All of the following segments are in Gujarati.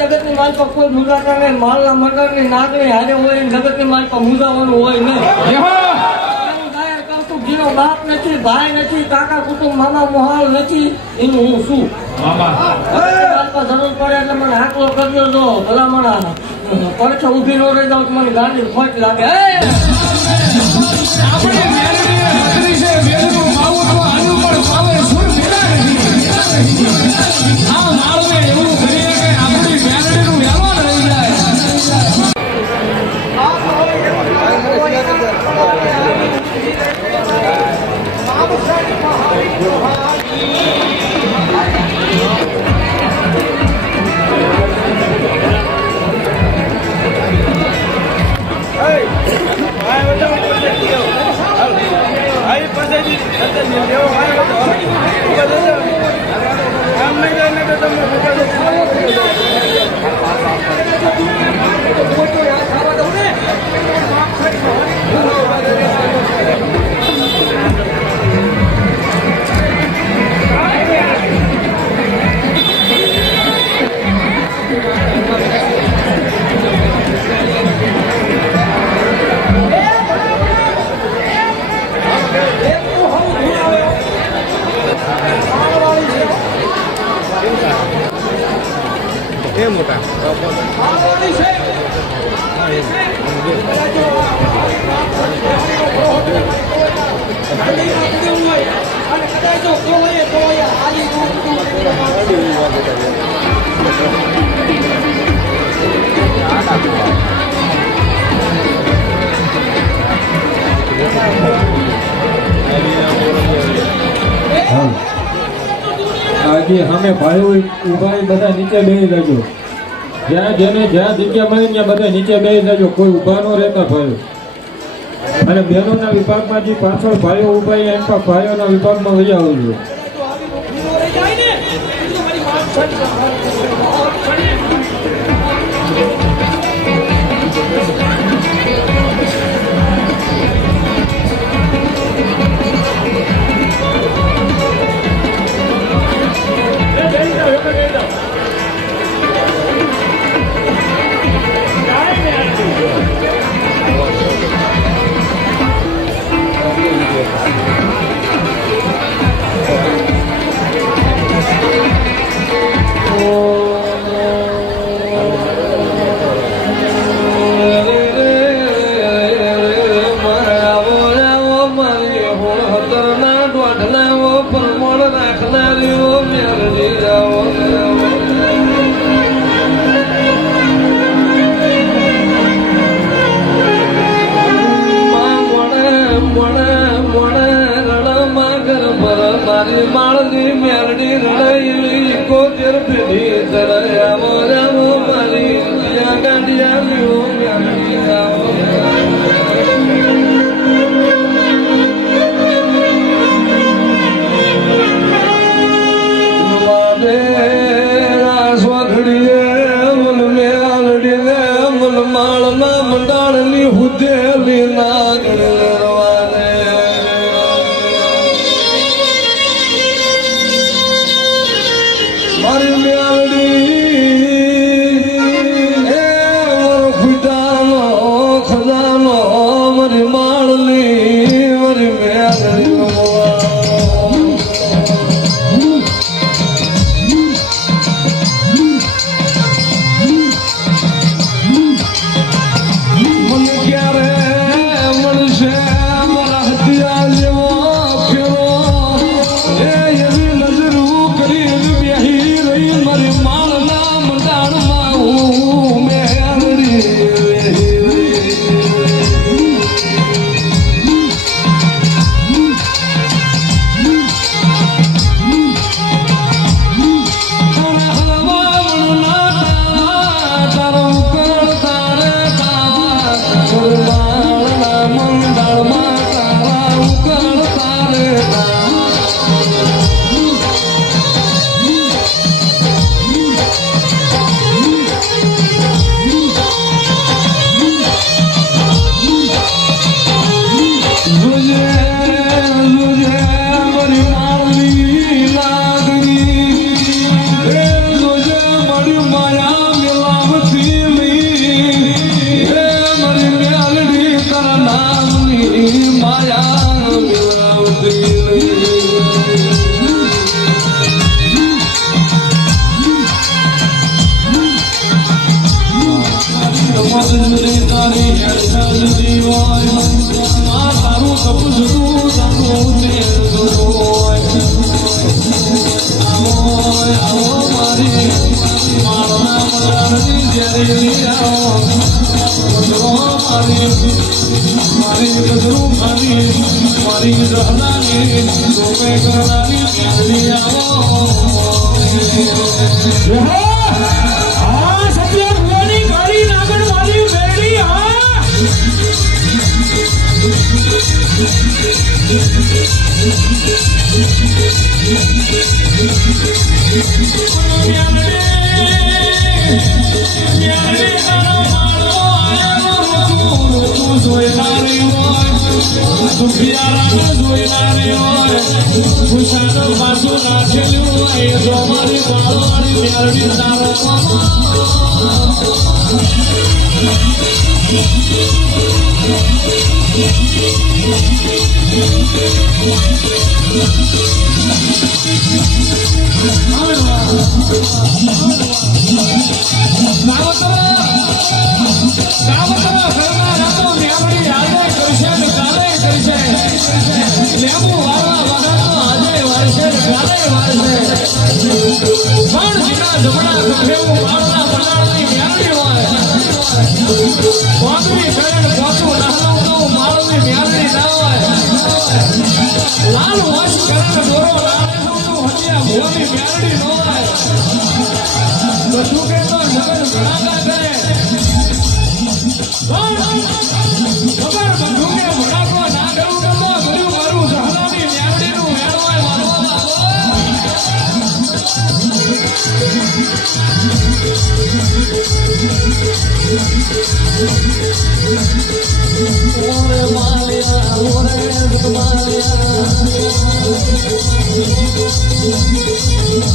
જગતની માલ પર કોઈ મુદાતા નહીં, માલના મંડળની નાગણી હારે હોય, જગતની માલ પર મુદાવાનું હોય નહીં. જેનો બાપ નથી, ભાઈ નથી, કાકા કુટુંબ, મામા મોહાલ નથી, એનું હું શું? જરૂર પડે એટલે મને હાકલો કર્યો જો ભલામણા પડખે ઊભી ન રહી જાવ તો મને ગાડી ખોટ લાગે. આજે અમે ભાઈઓ ઉભા બધા નીચે બેસી જજો. જ્યાં જેને જ્યાં જગ્યા મળે ત્યાં બધા નીચે બેસી જજો, કોઈ ઉભા ન રહેતા ભાઈઓ. અને બહેનોના વિભાગમાંથી પાછળ ભાઈઓ ઉભા એમ પણ ભાઈઓના વિભાગમાં વહી આવવું જોઈએ. માળની મેલડી રડાઈ કોતેર પેઢી તરાવો રાવો મારી ગાંડિયા લ્યો મેલડી રાવો માળના મંડાળની હુદેલી નાગણ મારી મેલડી હોય આ તારું સપું જતું તારું તેલ આવો મારી માળના મલાની જ્યારે આવો મારી ગજરું ખાની મારી રહનાની તોપે કરનારી ત્યારે આવો સત્ય ભુવાની કાળી નાગણ વાળી બેડી પાછું નાખેલું હોય તો મારી બાળવાની મેળવી તારો લાલ વાસ કરે દોરો ભોની મેરડી નો બધું કે તો નગર ભણાકા કરે ખબર બધું કે ભણાકો ના કરું તો બધું મારું સહલાની મેરડી નું મેળવાય મારવા ઓરે માલિયા ઓરે માલિયા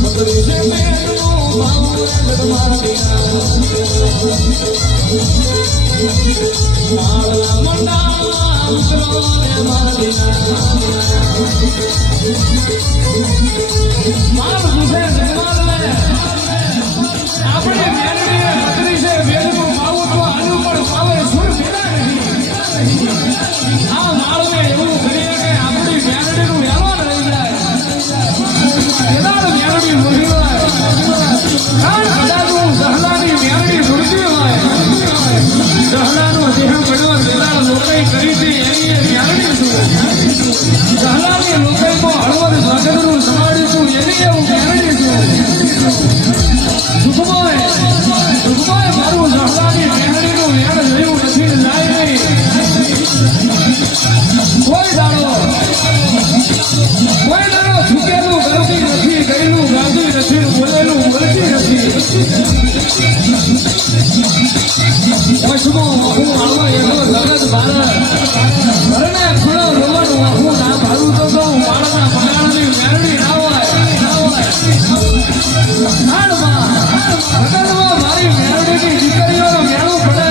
મતરી જે મેરો મારે માલિયા માળા મંડા ઉતરો રે માલિયા માર સુસે જમાલે આપણે મેરડી મતરી છે વેલું માવું તો આલુ પણ પાવે સુર મેળા નહીં આ માળને એવું કરીએ કે આપણી મેરડીનું વેલવાન રહી જાય કેદાર મેરડી મુરી હોય કાન કદાચ સહલાની મેરડી મુરતી હોય સહલાનો દેહ પડવો કેદાર લોકાઈ કરી હતી એની મેરડી છું સહલાની લોકાઈમાં હળવદ ભાગરનું સમાડીશું એની એવું મેરડી છું સુખમય મારું સહલાની મેરડીનું વેણ જોયું નથી જાય નહીં કોઈ દાડો છૂટેલું ગલતી નથી ગયેલું ગાંધી નથી બોલેલું બોલતી નથી વશમાં હું આવા એનો જગત ભારત ઘરને ખૂણો રોવાનું હું ના ભાડું તો કહું માળના પગારની મેરડી ના હોય મારી મેરડીની દીકરીઓનો મેળું પડે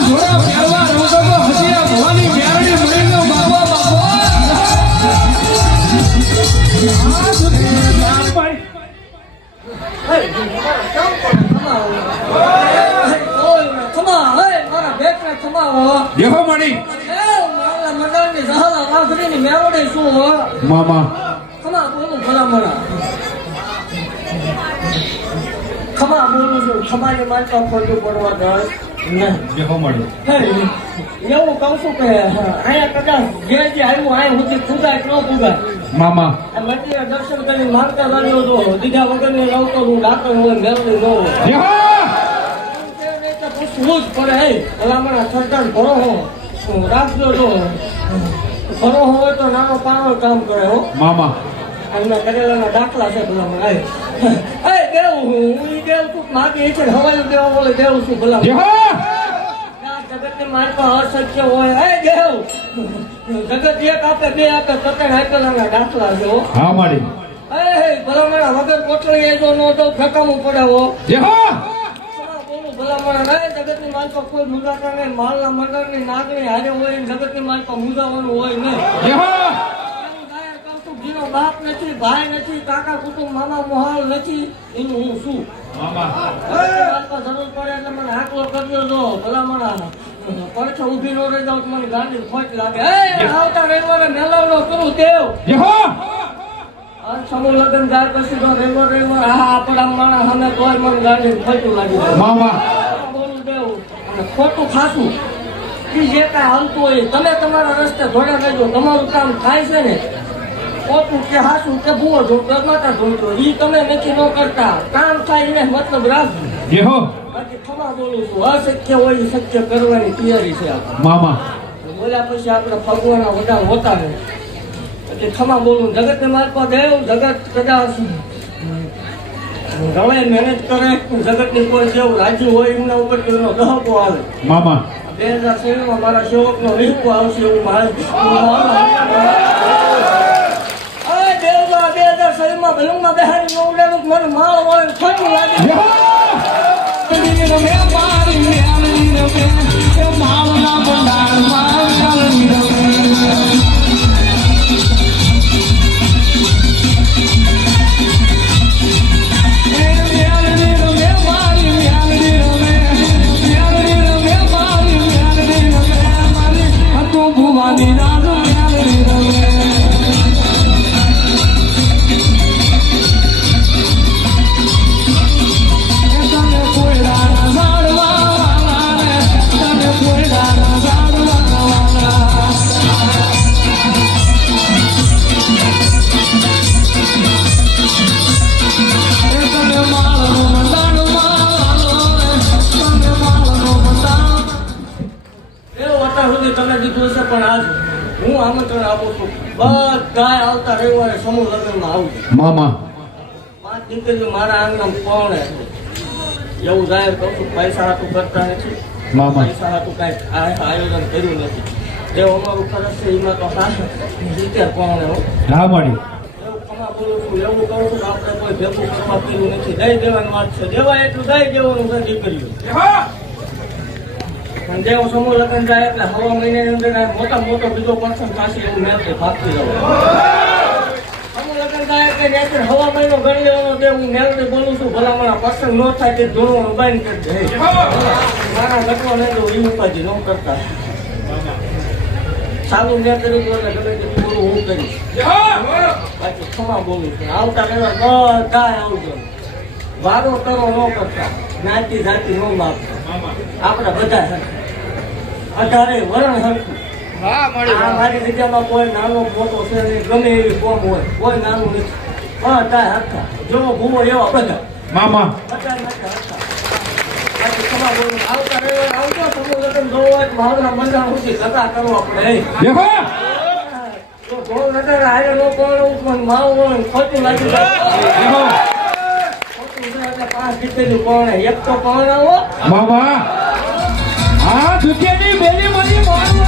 ઘોડા પહેરવા રહું તો હજીયા ભવાની મેરડી મળી ગયો બાબા મામા ખમા બોલું છું ખમાની માતા ફરતું પડવા દસ એવું કહું છું કે અહીંયા કદાચ જે આવ્યું અહીંયા સુધી પૂજાય ન પૂજાય મામા મંદિરે દર્શન કરી માનતા લાગ્યો તો દીધા વગરની રહું તો હું ડાક્ટર હોય મેળવી ન હોય પૂછવું જ પડે હે ભલામણા સરકાર ભરો હો રાખજો તો ભરો હોય તો નાનો પાનો કામ કરે હો મામા એમના કરેલાના દાખલા છે ભલામણા દેવું હું દેવ તું માગી છે હવાયું દેવા બોલે દેવું છું ભલામણા જગતની મારી પાસે અશક્ય હોય દેવ જગત એક આપે બે આપે તત્ણ આપેલાના દાખલા છે હો હા મારી ભલામણા વગર કોટડી એ જો ન તો ફેંકાવું પડે હો ભલામણા જગતની માલ પર કોઈ મુદાતા નહીં માલના મંડળની નાગણી હારે હોય જગતની માલ પર મુદાવાનું હોય નહીં જેનો બાપ નથી ભાઈ નથી કાકા કુટુંબ મામા મોહાલ નથી એનું હું શું જરૂર પડે એટલે મને હાકલો કર્યો જો ભલામણા પડખે ઊભી નો રહી જાઉં તો મને ગાંડી ખોટ લાગે. એ આવતા રવિવારે મેલાવડો કરું દેવ. સમૂહ લગ્ન જાય પછી તો રવિવાર આપણા માણસ સામે કોઈ મને ગાંડી ખોટું લાગી જાય. બોલું દેવું અને ખોટું ખાસું એ જે કાંઈ હાલતું હોય તમે તમારા રસ્તે ધોડ્યા રહેજો. તમારું કામ થાય છે ને ખોટું કે હાસું કે ભૂવો જોડતો માતા જોડતો એ તમે નથી ન કરતા. કામ થાય એને મતલબ રાખજો. બાકી ખમા બોલું છું અશક્ય હોય એ શક્ય કરવાની તૈયારી છે આપણે. બોલ્યા પછી આપણે ભગવાનના વડા હોતા ને એટલે ખમા બોલું. જગત ને મારવા દેવ. જગત કદાચ ગળે મહેનત કરે જગત ની કોઈ જેવું રાજ્ય હોય એમના ઉપર એનો દહકો આવે. 2016 માં મારા સેવક નો રીપો આવશે એવું મારે 2016 માં બલુંગમાં બેહાડી ન ઉડાડું મને માળ હોય ખોટું લાગે. તમે દીધું છે પણ આજ હું આમંત્રણ આપું છું બધા આવતા રવિવારે સમૂહ લગ્નમાં આવું. 5 દીકરીઓ મારા આંગણામાં કોણે એવું જાહેર કરું છું. પૈસા હાટું કરતા નથી. પૈસા હાટું કાંઈ આયોજન કર્યું નથી. એવું અમારું ખરચ છે એમાં તો રીતે કોણે એવું ખમા બોલું છું. એવું કહું છું કે આપણે કોઈ ભેગું કરવા કર્યું નથી. દઈ દેવાની વાત છે. દેવાય એટલું દઈ દેવાનું છે દીકરીઓ. પણ દેવ સમૂહ લગ્ન જાય એટલે હવા મહિનાની અંદર મોટો બીજો પર્સન પાસે એવું મેં ભાગતી જવું. સમૂહ લગ્ન જાય એટલે હવા મહિનો ગણી લેવાનો દેવ. હું મેલડી બોલું છું ભલામણા પસંદ ન થાય તે ધોરણ બંધ કરી દે. મારા ઘટવા નહીં તો એ ઉપાધિ ન કરતા સારું મેં કર્યું એટલે ગમે તેટલું બોલું હું કરીશ. બાકી ખમા બોલું છું. આવતા રહેવા બધા આવજો. વારો કરો ન કરતા. જ્ઞાતિ જાતિ ન માગતા. આપણા બધા અઢારે વરણ હરખું. આ મારી જગ્યામાં કોઈ નાનો મોટો છે નહીં. ગમે એવી કોમ હોય કોઈ નાનું નથી. બધા હરખા જેવો ભૂવો એવા બધા બધા હરખા. બાકી ખમા બોલું. આવતા રવિવારે આવજો. સમૂહ લગ્ન જોવો હોય ભાવના બંધાણ સુધી લગા કરવા પડે. જો ઢોલ નગર હારે ન કોણ માવું હોય ખોટું લાગી જાય. 5 દીકરીઓ કોણ એક તો કોણ આવો દુનિયાની બેલી મારી મારા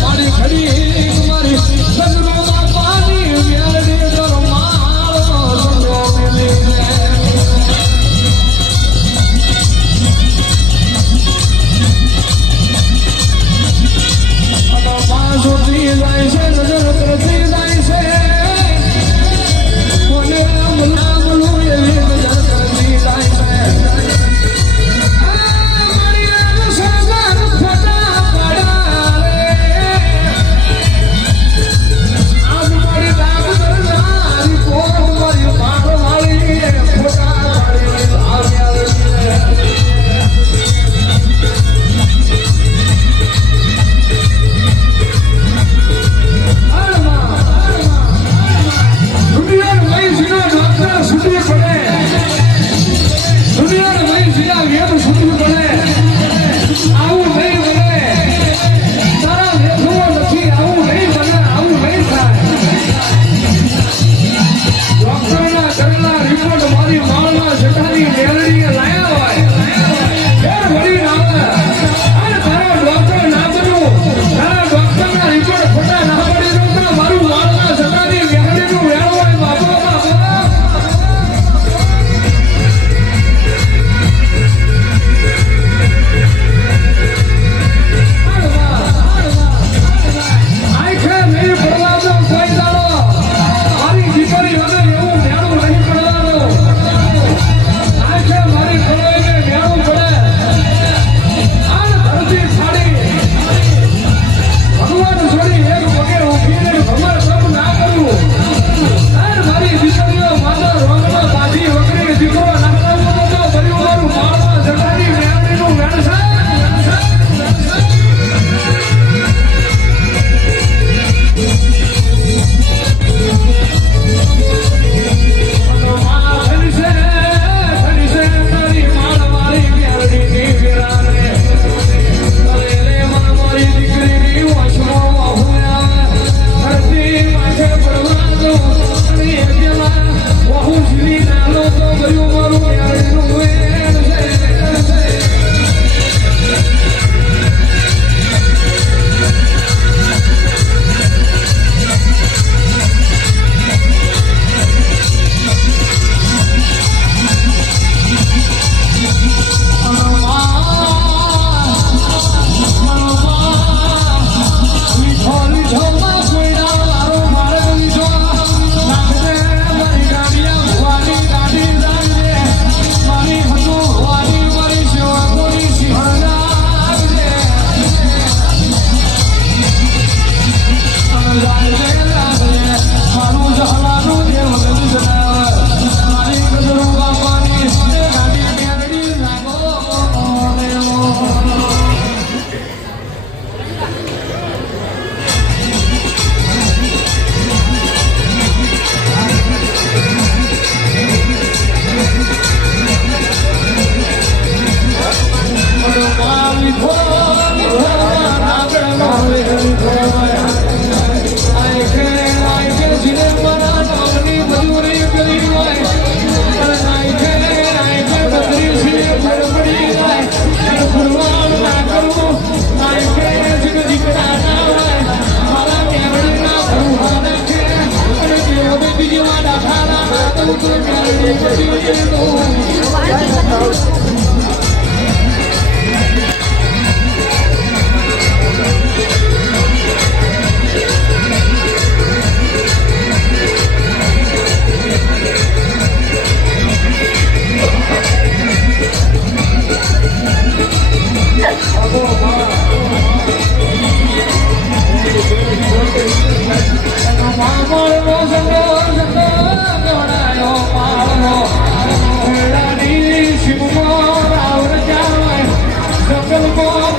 મારી ખડી મારી સગરોમાં પાણી મેળવી તો મારો સંડો મેલી દે અને પાંચોથી જાય છે નજર કરતી જાય છે કોને બોલું એવી નજર કરતી જાય છે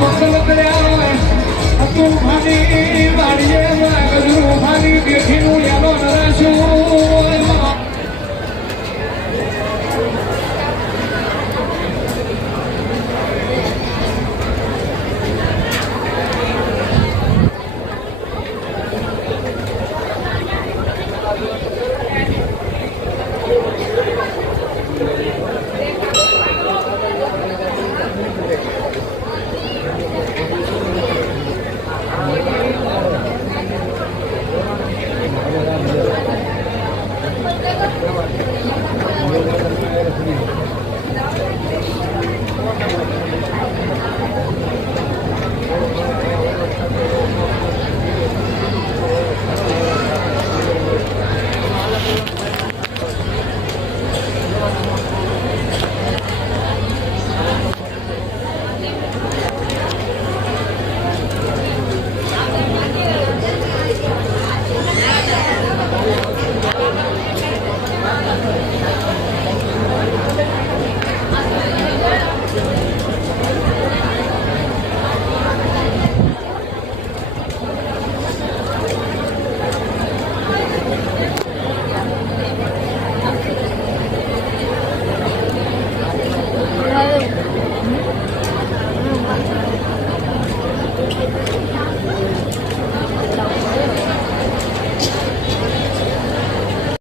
મંગલ કર્યા હોય હતું ભાની